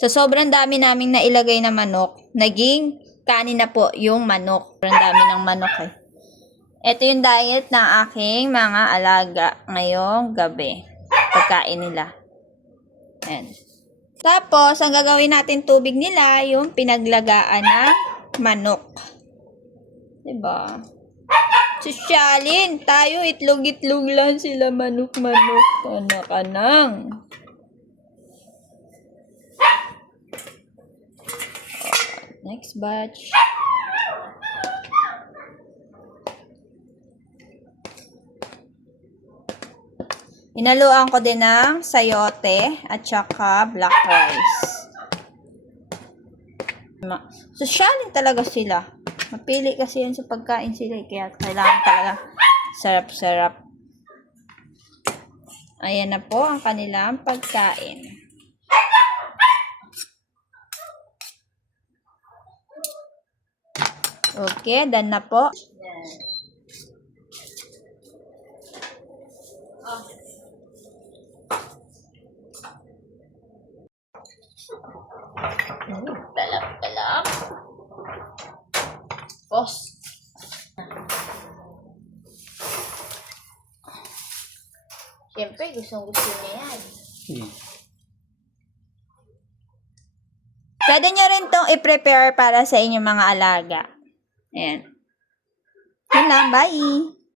So, sobrang dami naming nailagay na manok. Naging kanin na po yung manok. Sobrang dami ng manok eh. Ito yung diet ng aking mga alaga ngayong gabi. Pagkain nila. Ayan. Tapos, ang gagawin natin tubig nila, yung pinaglagaan ng manok. Diba? Sosyalin, tayo itlog-itlog lang sila manok-manok. Anak-anang. Next batch. Inaluan ko din ng sayote at saka black rice. Sosyalin talaga sila. Mapili kasi yan sa pagkain sila. Kaya kailangan talaga sarap-sarap. Ayan na po ang kanilang pagkain. Okay, done na po. Talap-talap. Boss. Siyempre, gustong-gusto niya yan. Pwede nyo rin itong i-prepare para sa inyong mga alaga. Ayan. Yun lang, bye!